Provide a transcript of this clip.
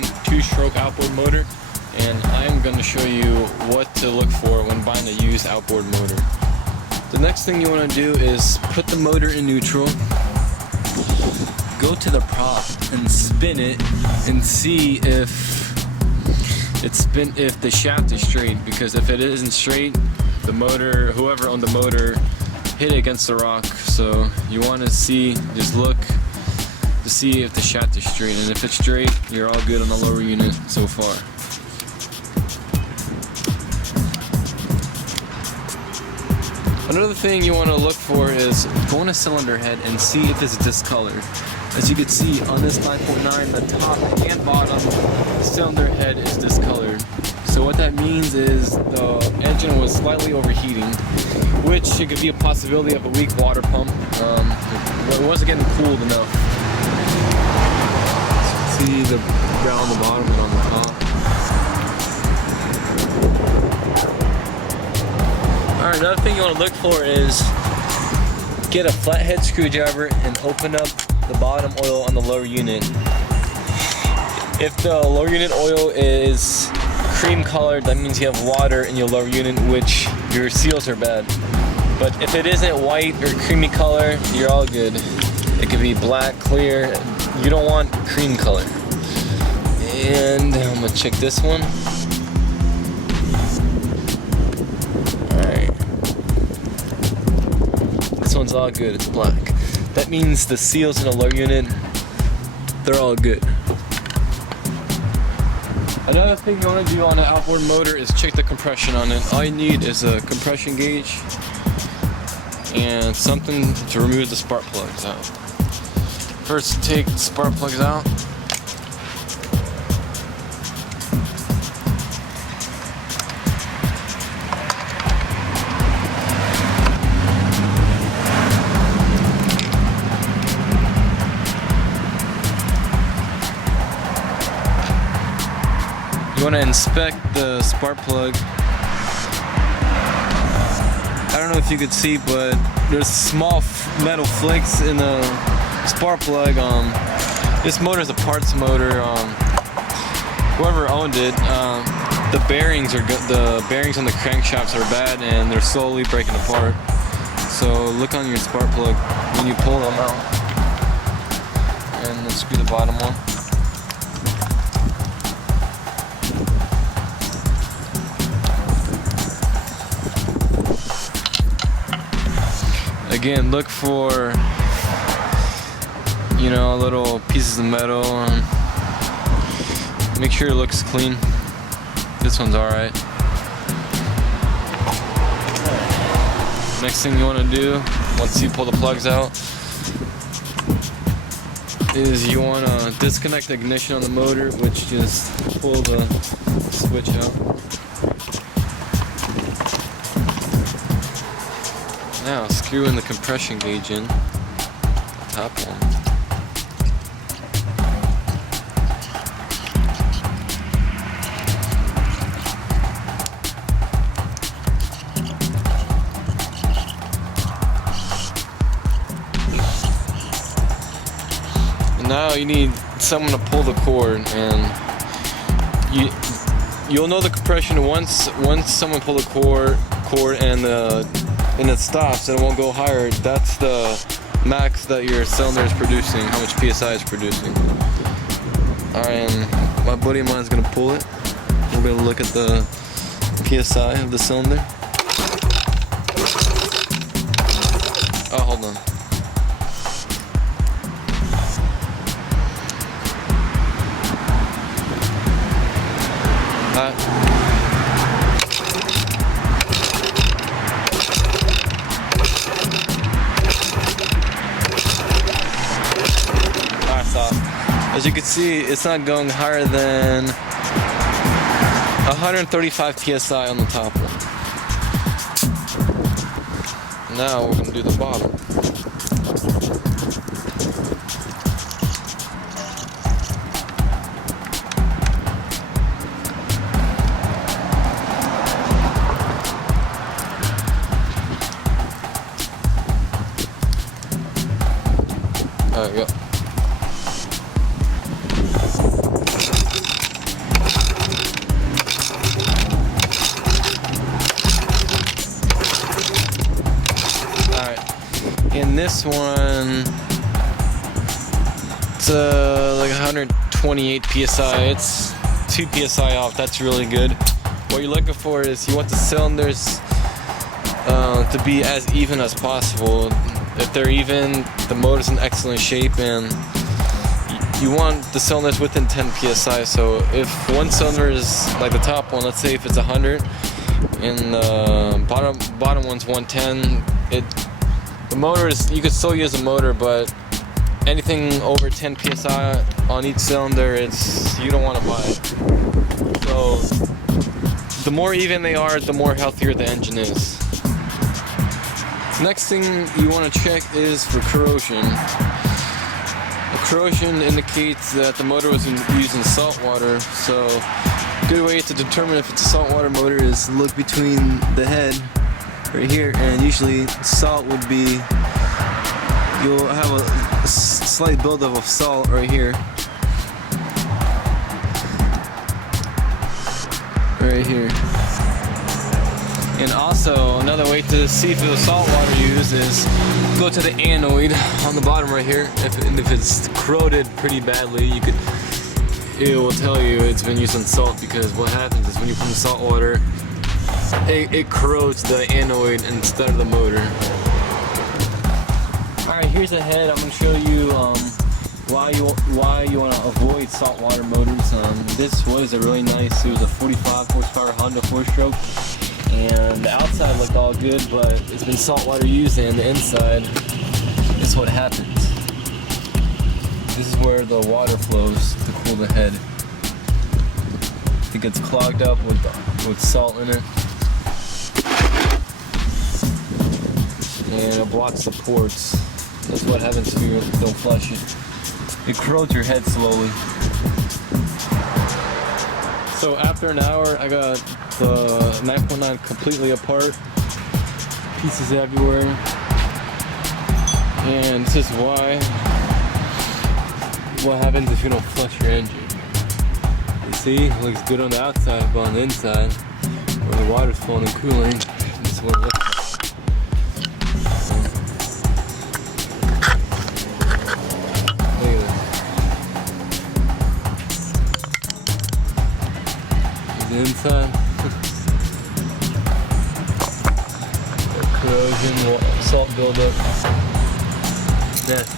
2009 two-stroke outboard motor, and I'm going to show you what to look for when buying a used outboard motor. The next thing you want to do is put the motor in neutral, go to the prop and spin it and see if the shaft is straight, because if it isn't straight, the motor, whoever owned the motor, hit it against the rock. So you want to just look to see if the shaft is straight, and if it's straight, you're all good on the lower unit so far. Another thing you want to look for is go on a cylinder head and see if it's discolored. As you can see on this 9.9, the top and bottom cylinder head is discolored. So what that means is the engine was slightly overheating, which it could be a possibility of a weak water pump. It wasn't getting cooled enough. See the brown on the bottom and on the top. Alright, another thing you want to look for is get a flathead screwdriver and open up the bottom oil on the lower unit. If the lower unit oil is cream colored, that means you have water in your lower unit, which your seals are bad. But if it isn't white or creamy color, you're all good. It could be black, clear. You don't want cream color. And I'm gonna check this one. Alright. This one's all good, it's black. That means the seals in the lower unit, they're all good. Another thing you want to do on an outboard motor is check the compression on it. All you need is a compression gauge and something to remove the spark plugs out. First, take the spark plugs out. You want to inspect the spark plug. I don't know if you could see, but there's small metal flakes in the spark plug. This motor is a parts motor. Whoever owned it, the bearings on the crankshafts are bad and they're slowly breaking apart. So look on your spark plug when you pull them out, and then screw the bottom one. Again, look for, little pieces of metal. Make sure it looks clean. This one's alright. Next thing you want to do, once you pull the plugs out, is you want to disconnect the ignition on the motor, which just pull the switch out. Now screw in the compression gauge in, top one. And now you need someone to pull the cord, and you'll know the compression once someone pull the cord and it stops and it won't go higher. That's the max that your cylinder is producing, how much PSI is producing. Alright, and my buddy of mine is going to pull it. We're going to look at the PSI of the cylinder. Oh, hold on. As you can see, it's not going higher than 135 PSI on the top one. Now we're going to do the bottom. There we go. this one, it's like 128 psi. It's 2 psi off. That's really good. What you're looking for is you want the cylinders to be as even as possible. If they're even, the motor's in excellent shape, and you want the cylinders within 10 psi. So if one cylinder is like the top one, let's say if it's 100 and the bottom one's 110, the motor is, you could still use a motor, but anything over 10 psi on each cylinder, you don't want to buy it. So the more even they are, the more healthier the engine is. Next thing you want to check is for corrosion. The corrosion indicates that the motor was using salt water, so a good way to determine if it's a saltwater motor is look between the head right here, and usually salt would be, you'll have a slight buildup of salt right here. Right here. And also, another way to see if it was salt water used is go to the anoid on the bottom right here. If it's corroded pretty badly, it will tell you it's been using salt, because what happens is when you put in salt water, it corrodes the anoid instead of the motor. Alright, here's the head. I'm going to show you why you want to avoid saltwater motors. This was a really nice, it was a 45 horsepower Honda 4-stroke. And the outside looked all good, but it's been saltwater used, and the inside, this is what happens. This is where the water flows to cool the head. It gets clogged up with salt in it, and it blocks the ports. That's what happens if you don't flush it. It corrodes your head slowly. So after an hour, I got the Mac 19 completely apart, pieces everywhere, and this is what happens if you don't flush your engine. You see, it looks good on the outside, but on the inside, where the water's flowing and cooling, this is what it looks like. Inside, corrosion, salt buildup. That's